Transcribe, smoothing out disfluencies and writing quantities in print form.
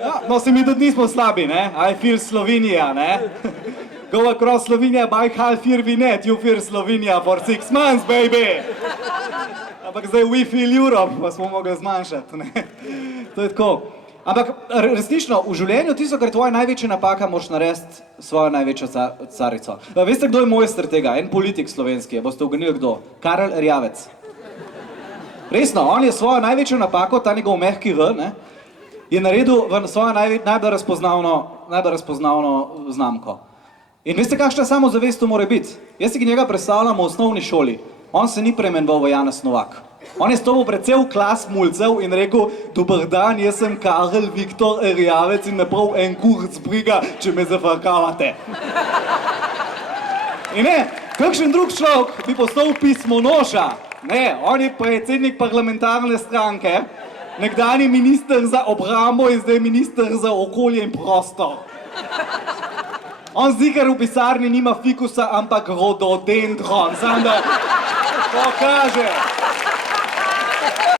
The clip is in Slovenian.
Ja, no, se mi tudi nismo slabi, ne? I feel Slovenija, ne? Go across Slovenia, buy half year vignette, you feel Slovenia for 6 months, baby! Ampak zdaj we feel Europe, pa smo mogli zmanjšati, ne? To je tako. Ampak resnično, v življenju tisto, kar je tvoja največja napaka, moraš narediti svojo največjo carico. Veste, kdo je mojster tega? En politik slovenski, boste uganili kdo? Karel Erjavec. Resno, on je svojo največjo napako, ta njegov mehki V, ne, je naredil v svojo najbolj razpoznavno znamko. In veste, kakšna samozavest to mora biti? Jaz si njega predstavljam v osnovni šoli. On se ni preimenoval v Janez Novak. On je stopil pred cel klas mulcev in rekel: "Dober dan, jaz sem Karel Viktor Erjavec in me prav en kurc briga, če me zafrkavate." In ne, kakšen drug človek bi postal pismonoša. Ne, on je predsednik parlamentarne stranke, nekdanji minister za obrambo in zdaj minister za okolje in prostor. On zikar v pisarni nima fikusa, ampak rododendron, samo da pokaže.